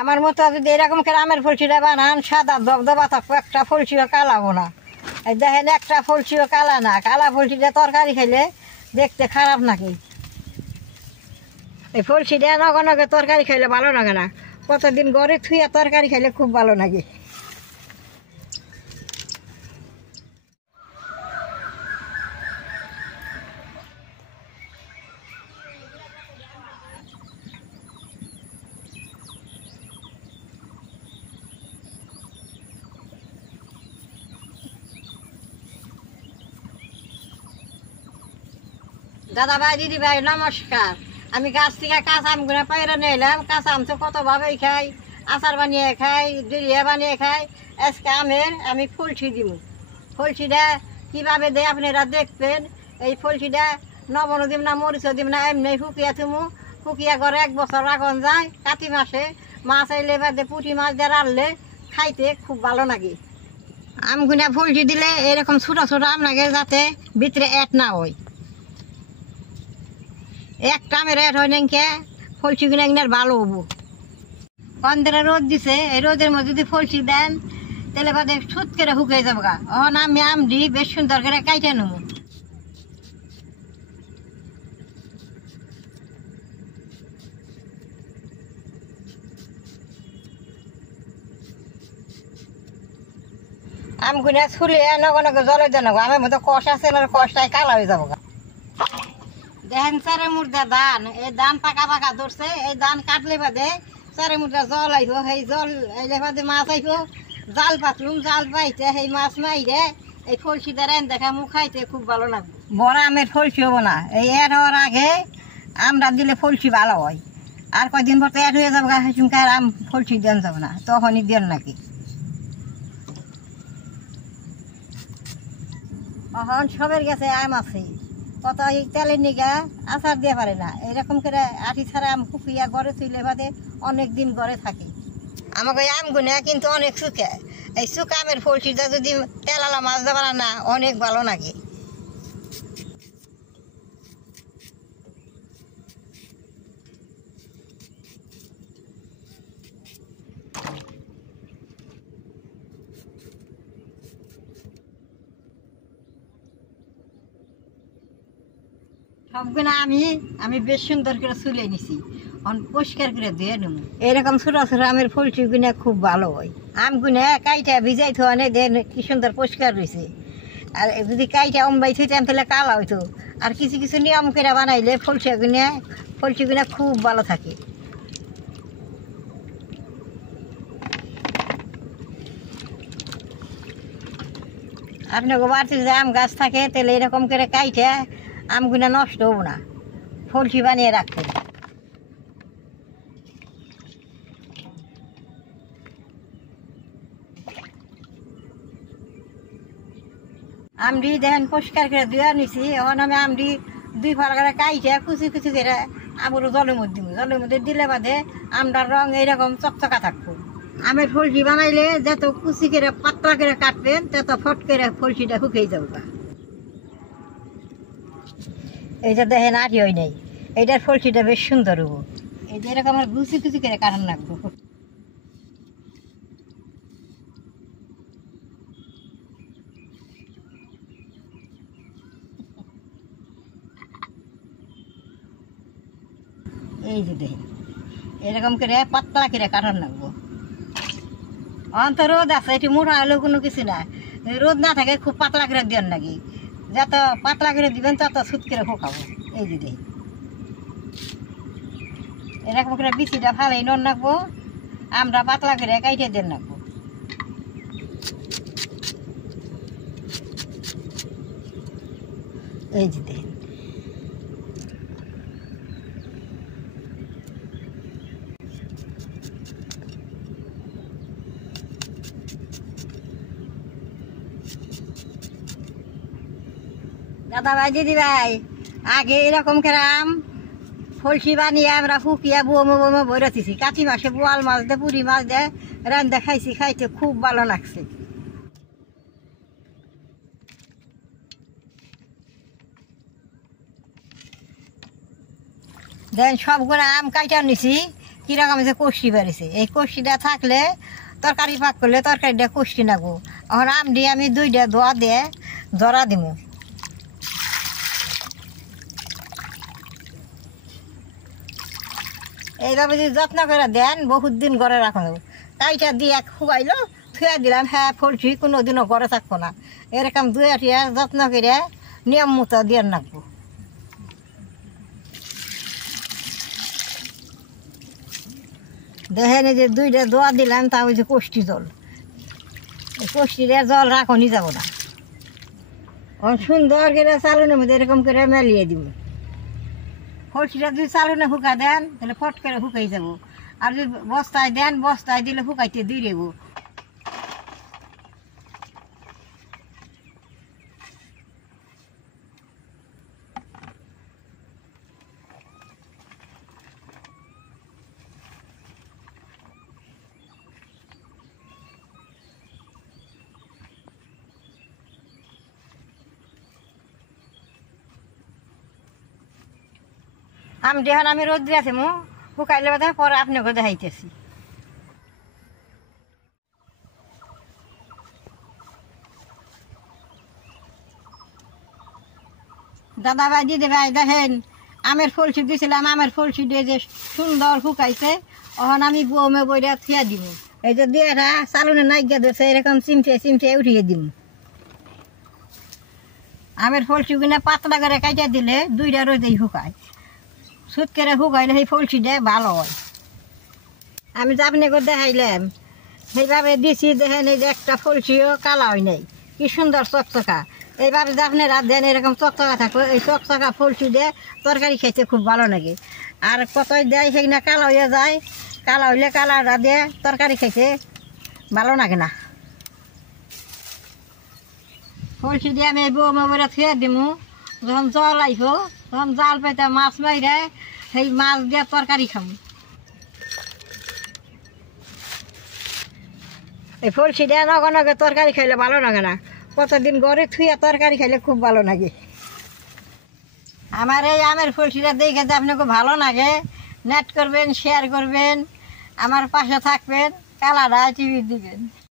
আমার মতো যদি এরকম করে আমের ফলসিটা বানান সাদা দবদবা থাকবো, একটা ফলসিও কালাবো না। এই দেখেন একটা ফলসিও কালা না, কালা ফলসিটা তরকারি খেলে দেখতে খারাপ নাকি? এই ফলসিটা নগে নগে তরকারি খাইলে ভালো লাগে না, কতদিন ঘরে থুইয়া তরকারি খাইলে খুব ভালো লাগে। দাদা ভাই, দিদি ভাই, নমস্কার। আমি গাছ থেকে কাঁচা আমগুলো পায়রা নিলাম। কাঁচা আম তো কতভাবেই খাই, আচার বানিয়ে খাই, জুলিয়া বানিয়ে খাই। আজকে আমের আমি ফলসি দিব। ফলসিটা কীভাবে দেয় আপনারা দেখবেন। এই ফলসিটা নবনও দিব না, মরিচও দিব না, এমনি শুকিয়ে থুমু। শুকিয়ে করে 1 বছর রাখন যায়। কাতি মাসে মাছ আইলে বাদে পুঁটি মাছ দিয়ে রাখলে খাইতে খুব ভালো লাগে। আমগুলা ফলসি দিলে এরকম ছোটো ছোটো আম লাগে, যাতে ভিতরে এট না হয়। একটা আমের এট হয় নাকি ফলসিগুলো একবার ভালো হবো। কন্দেরা রোদ দিছে, এই রোদের মধ্যে যদি ফলসি দেন তাহলে বাদে সুত করে শুকিয়ে যাবো গা। অন আমি আম দি বেশ সুন্দর করে কাইটে নেবো। আমগুলা ছুলে নগে নগে জলে দেন, আমের মধ্যে কষ আছে না, কষটাই কালা হয়ে যাবো গা। দেখেন চারে মুর্দা ধান, এই ধান পাকা পাকা ধরছে। এই ধান কাটলে বাদে চারে মুর্দা জল আইব, সেই জল আইলে বাদে মাছ আইব। জাল পাতলুম, জাল পাইতে সেই মাছ মাইরে এই ফলসিটা রান দেখা মুখ খাইতে খুব ভালো লাগবে। বড় আমের ফলসি হবো না, এই এর হওয়ার আগে আমরা দিলে ফলসি ভালো হয়। আর কয়দিন পর তো এড হয়ে যাবো, আর আম ফলসি দেন যাবে না, তখনই দেন নাকি। এখন সবের কাছে আম আছে, কত এই তেলের নিগা আচার দিয়ে পারে না। এরকম করে আটি ছাড়া আম কুপিয়া ঘরে তুলে বাদে অনেক দিন ঘরে থাকে। আমাকে এই আমগুলো কিন্তু অনেক শুকে। এই শুকা আমের ফলসিটা যদি তেলালা মাছ দেওয়া না, অনেক ভালো লাগে। সবগুলো আমি বেশ সুন্দর করে চুলে নিছি, পরিষ্কার করে ধুয়ে নেব। এরকম ছোট ছোট আমের ফলসি গুনা খুব ভালো হয়। আমগুনা কাইটা ভিজাই থো অনেক দেন, কি সুন্দর পরিষ্কার রয়েছে। আর যদি কাইটা অম্বাই থইতাম তাহলে কালা হইতো। আর কিছু কিছু নিয়ম করে বানাইলে ফলসি গুনা খুব ভালো থাকে। আপনাকে বাড়িতে যদি আম গাছ থাকে তাহলে এরকম করে কাইটা আমগুলা নষ্ট হবো না, ফলসি বানিয়ে রাখতে। আমডি দেখেন পরিষ্কার করে ধুয়ে নিছি। এখন আমি আমডি 2 ফাল করে কাইটে কুচি কুচি করে আবার জলের মধ্যে দিব। জলের মধ্যে দিলে বাদে আমটার রং এইরকম চকচকা থাকবো। আমের ফলসি বানাইলে যত কুচি করে পাতলা করে কাটবেন তত ফট করে ফলসিটা শুকিয়ে যাবো। এইটা দেখেন আটি হয় নাই, এইটার ফলসিটা বেশ সুন্দর হবো। এই যে এরকম কুচি কুচি করে কাটান রাখবো। এই যে দেখেন এরকম করে পাতলা করে কাটান রাখবো। অন্ত রোদ আছে, এটি মোটা হলেও কোনো কিছু না। রোদ না থাকে খুব পাতলা করে দেন নাকি, যত পাতলা করে দিবেন তত সুত করে শুকাবো। এই যে দেখি এরকম করে বিচিটা ভালোই নন রাখবো, আমরা পাতলা করে কাইটে দেন রাখবো। এই যে দেখেন দাদা ভাই, দিদি ভাই, আগে এরকম করে আম ফলসি বানিয়ে আমরা ফুকিয়া বুমো বুমো ভরে দিছি। কাতি মাসে বোয়াল মাছ দে, পুরি মাছ দে রান্দা খাইছি, খাইতে খুব ভালো লাগছে। দেন সবগুলো আম কাইটা নিছি, কিরকম যে কষি বেড়েছে। এই কষিটা থাকলে তরকারি পাক করলে তরকারিটা কষি নাগো। এখন আমডি আমি 2টা দোয়া দিয়ে জরা দিব। এইভাবে যদি যত্ন করে দেন বহুত দিন ঘরে রাখা যাবো। কাইটা দিয়ে শুকাইলো থুয়া দিলাম, হ্যাঁ ফলছি কোনোদিনও ঘরে থাকবো না। এরকম 2-2 যত্ন করে নিয়ম মতো দিয়ে রাখবো। দেখেন এই যে 2টা দোয়া দিলাম, তা ওই যে কষ্টি জল, এই কষ্টিটা জল রাখনি যাব না। সুন্দর করে চালুনের মধ্যে এরকম করে মেলিয়ে দিব। ফলসিটা যদি চালুনে শুকা দেন তাহলে ফট করে শুকাই যাব, আর যদি বস্তায় দেন বস্তায় দিলে শুকাইতে দিয়ে দেবো। আমি যখন আমি রোদ দিয়ে আছি শুকাইলে বোধ পরে আপনাকে দেখাইতেছি। দাদা ভাই দিদি ভাই দেখেন আমের ফলসি দিয়েছিলাম, আমের ফলসি দিয়ে যে সুন্দর শুকাইছে। এখন আমি বমে বইটা থিয়া দিব। এই যে দিয়ে চালুনে নাইগা ধরছে এরকম চিমটে চিমটে উঠিয়ে দিব। আমের ফলসি কিনে পাতলা করে কাটিয়ে দিলে 2টা রোদেই শুকায়। সুত করে শুকাইলে সেই ফলসিটা ভালো হয়। আমি যে আপনাকে দেখাইলাম সেইভাবে দিছি। দেখেন এই যে একটা ফলসিও কালা হয় নাই, কি সুন্দর চকচকা। এইভাবে যে আপনারা দেন এরকম চকচকা থাকো। এই চকচকা ফলসি দিয়ে তরকারি খাইতে খুব ভালো লাগে। আর কতই দেয় সেখানে কালা হয়ে যায়, কালা হইলে কালাটা দিয়ে তরকারি খাইতে ভালো লাগে না। ফলসি দিয়ে আমি বৌমা বলে থুয়ে দিমু। যখন জল আইব তখন জাল পেতে মাছ মাইরে সেই মাছ দিয়ে তরকারি খাবো। এই ফলসি দিয়ে নগে নগে তরকারি খাইলে ভালো লাগে না, কতদিন ঘরে থুয়ে তরকারি খাইলে খুব ভালো লাগে। আমার এই আমের ফলসিটা দেখে যে আপনাকে ভালো লাগে, নেট করবেন, শেয়ার করবেন, আমার পাশে থাকবেন, কালাটা টিভি দিবেন।